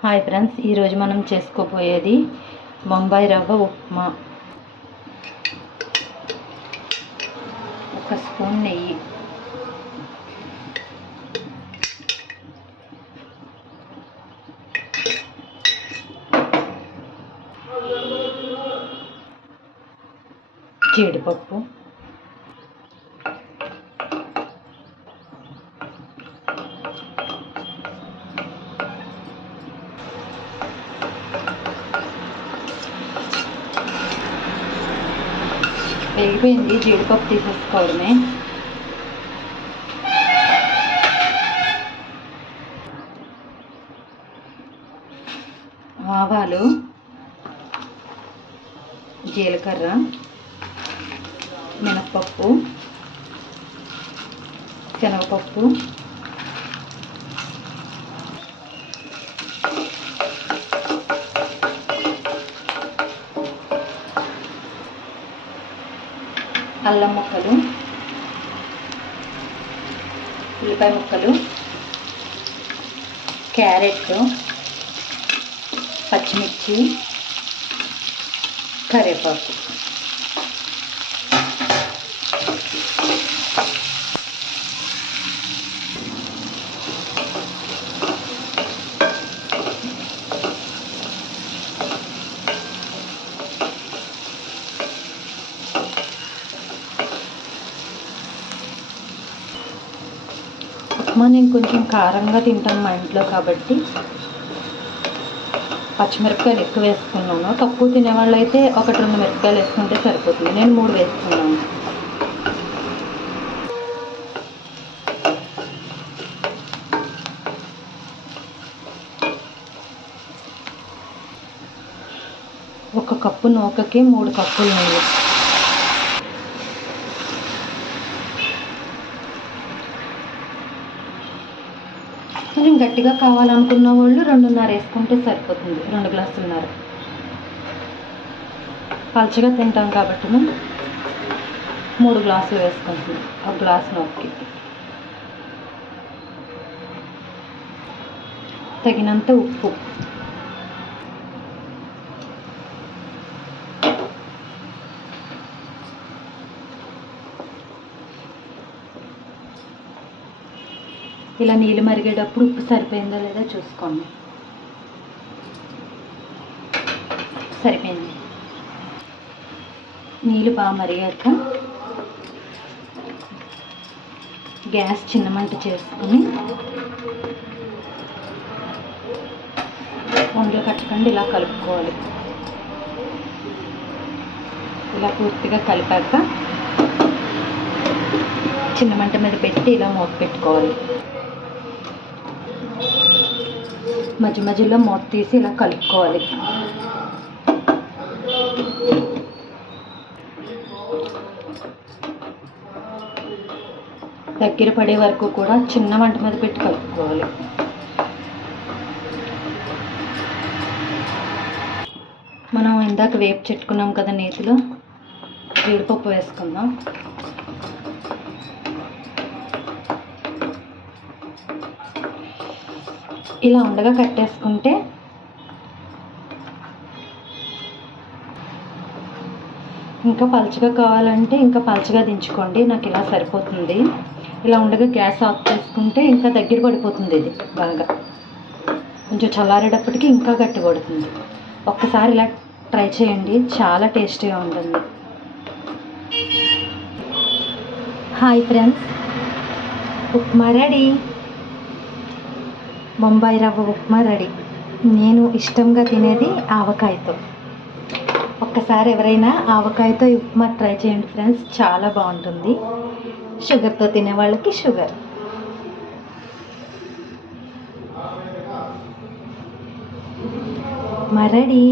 Hi friends, ఈరోజు మనం చేసుకోబోయేది బొంబాయి రవ్వ ఉప్మా. ఒక స్పూన్ నెయ్యి, జీడిపప్పు, వేగిపోయింది. జీడిపప్పు తీసేసుకోవడమే. ఆవాలు, జీలకర్ర, మినప్పప్పు, శనగపప్పు, అల్లం ముక్కలు, ఉల్లిపాయ ముక్కలు, క్యారెట్, పచ్చిమిర్చి, కరివేపాకు. ఉప్మా నేను కొంచెం కారంగా తింటాను మా ఇంట్లో, కాబట్టి పచ్చిమిరపకాయలు ఎక్కువ వేసుకున్నాను. తక్కువ తినేవాళ్ళు అయితే 1-2 మిరపకాయలు వేసుకుంటే సరిపోతుంది. నేను 3 వేసుకున్నాను. ఒక కప్పు నూకకి 3 కప్పులు నీళ్ళు. కొంచెం గట్టిగా కావాలనుకున్న వాళ్ళు 2.5 వేసుకుంటే సరిపోతుంది. 2 గ్లాసులున్నర. పల్చగా తింటాం కాబట్టి 3 గ్లాసులు వేసుకుంటున్నాం. 1 గ్లాసు నొక్కి తగినంత ఉప్పు, ఇలా నీళ్ళు మరిగేటప్పుడు ఉప్పు సరిపోయిందో లేదో చూసుకోండి. సరిపోయింది. నీళ్ళు బాగా మరిగాక గ్యాస్ చిన్న మంట చేసుకుని, ఉండలు కట్టకుండా ఇలా కలుపుకోవాలి. ఇలా పూర్తిగా కలిపాక చిన్న మంట మీద పెట్టి ఇలా మూత పెట్టుకోవాలి. మధ్య మధ్యలో మూత తీసి ఇలా కలుపుకోవాలి. దగ్గర పడే వరకు కూడా చిన్న మంట మీద పెట్టి కలుపుకోవాలి. మనం ఇందాక వేపు చెట్టుకున్నాం కదా నేతిలో, జీడిపప్పు వేసుకుందాం. ఇలా ఉండగా కట్టేసుకుంటే ఇంకా పలుచగా కావాలంటే ఇంకా పలుచగా దించుకోండి. నాకు ఇలా సరిపోతుంది. ఇలా ఉండగా గ్యాస్ ఆఫ్ చేసుకుంటే ఇంకా దగ్గర పడిపోతుంది. ఇది బాగా కొంచెం చల్లారేటప్పటికి ఇంకా గట్టి పడుతుంది. ఒక్కసారి ఇలా ట్రై చేయండి, చాలా టేస్టీగా ఉంటుంది. Hi friends, upma ready. Bombay రవ్వ ఉప్మా రెడీ. నేను ఇష్టంగా తినేది ఆవకాయతో. ఒక్కసారి ఎవరైనా ఆవకాయతో ఉప్మా ట్రై చేయండి ఫ్రెండ్స్, చాలా బాగుంటుంది. షుగర్తో తినే వాళ్ళకి షుగర్. ఉప్మా రెడీ.